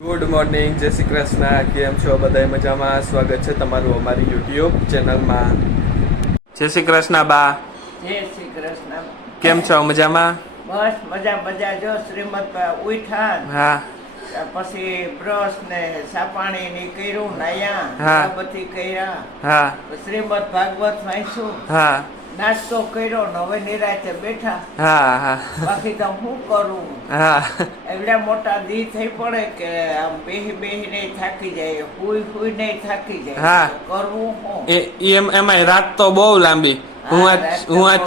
Good morning, જય શ્રી કૃષ્ણ. કેમ છો બધા? મજામાં? સ્વાગત છે તમારું અમારી યુટ્યુબ ચેનલમાં. જય શ્રી કૃષ્ણ બા. જય શ્રી કૃષ્ણ. કેમ છો? મજામાં? બસ મજા જો શ્રીમદ ઉઠા. હા પછી બ્રશ ને સાપાણી ને કર્યું, નાયા, હા. બધી કર્યા, હા શ્રીમદ ભાગવત વાંચ્યું, હા નાસ્તો કર્યો ને હવે નિરાંતે બેઠા. હા હા બાકી તો શું કરું? હા એવડા મોટા દી થઈ પડે કે આમ બેહી થાકી જાય, હુઈ ને થાકી જાય. હા. કરવું શું? એમાંય રાત તો બહુ લાંબી. હું આજ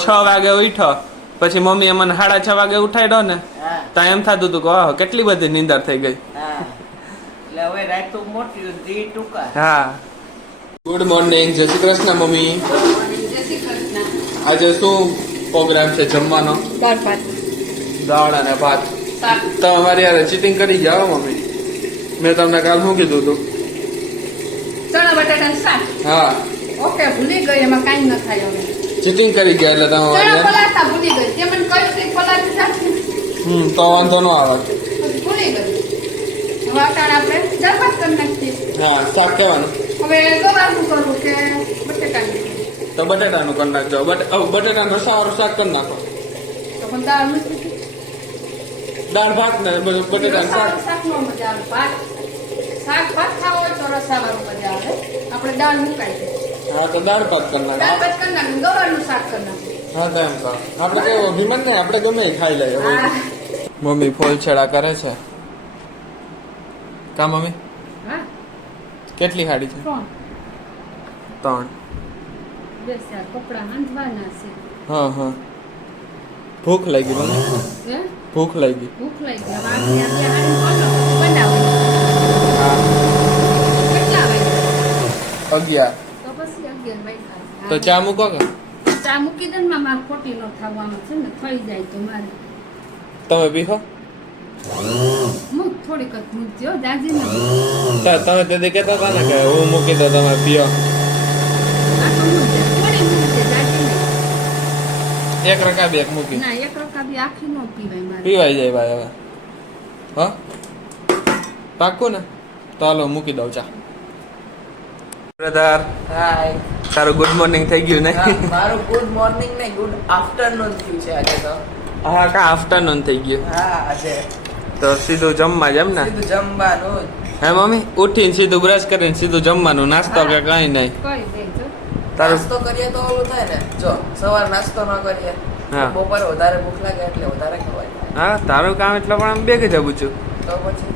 6 વાગે ઉઠ્યો, પછી મમ્મી મને 6:30 વાગે ઉઠાડ્યો ને, હા તો એમ થતું હતું કે ઓહ કેટલી બધી નીંદર થઈ ગઈ. હા એટલે હવે રાતું મોટી દી ટૂંકા. હા. ગુડ મોર્નિંગ, જય શ્રી કૃષ્ણ મમ્મી. આજે શું પ્રોગ્રામ છે જમવાનો? દાળ અને ભાત. તો અમારી યાર ચીટિંગ કરી જાઓ મમ્મી. મેં તમને કાલ શું કીધું હતું? ચણા બટાટાનું શાક. હા, ઓકે, ભૂલી ગઈ, એમાં કાંઈ ન થાય હવે. ચીટિંગ કરી ગયા એટલે તમે ચણા અમારી પલાળતા ભૂલી ગઈ. તે મને કહ્યું કે પલાળી શાક. તો વાંધો ન આવે. પછી ભૂલી ગઈ. હવે અટાણે આપણે દાળ ભાત કરી નાખીએ. હા, શાક કહેવાનું. હવે ગવારનું કરવું કે બટાટાનું? તો બટેટાનું કરી નાખજો. બટેટાનું રસાવાળું શાક કરી નાખો. તો પણ દાળ નથી. દાળ ભાત ને બટેટાનું શાક. રસાવાળું શાક નો મજા આવે. ભાત શાક ભાત ખાવો હોય તો રસાવાળું મજા આવે. આપણે દાળ મુકાઈ દે. હા, તો દાળ ભાત કરી દાળ નાખો. ભાત કરી નાખું, ગવારનું શાક કરી નાખું. હા, તો એમ કરો. આપણે કેવું અભિમાન ને, આપણે ગમે એ ખાઈ લઈએ. હા. મમ્મી ફોલ છેડા કરે છે. કા મમ્મી? હા, કેટલી ખાડી છે? 3. બે ચાર કપડાં હાંધવાના છે. હા હા. ભૂખ લાગી મમ્મી. હે? ભૂખ લાગી. ભૂખ લાગી. હવે આપણે બનાવો. હા. કેટલા વાગે? 11. તો પછી 11 વાગ્યા. તો ચા મૂકો કે? ચા મૂકી દે ને, મારે ખોટી ન થવામાં છે ને, થઈ જાય તો મારે તમે પીખો? મૂક થોડીક જ મૂકજો, જાજી ને. તમે તેથી કહેતા હતા ને કે હું મૂકી દો, તમે પીઓ. આ તો મૂકજે, થોડી મૂકજે, જાજી ને. એક રકાબી એક મૂકી. ના, એક રકાબી આખી ન પીવાય મારે. પીવાઈ જાય ભાઈ હવે. હા, પાક્કું ને? તો હાલો મૂકી દઉં ચા. બ્રધર, હાય. તારું ગુડ મોર્નિંગ થઈ ગયું ને? મારું ગુડ મોર્નિંગ ને ગુડ આફ્ટરનૂન થયું છે આજે તો. હા, કા આફ્ટરનૂન થઈ ગયું. હા, આજે તો સીધું જમવા જ એમ ને? સીધું જમવાનું જ. હે મમ્મી? ઉઠીને સીધું બ્રશ કરીને સીધું જમવાનું, નાસ્તો કે કઈ નહીં? કઈ દેજો. તારું નાસ્તો કરીએ તો ઓલું થાય ને, જો સવાર નાસ્તો ન કરીએ હા. બપોરે વધારે ભૂખ લાગે એટલે વધારે ખવાય. હા, તારું કામ એટલે પણ આમ બે કે જવું છું. તો પછી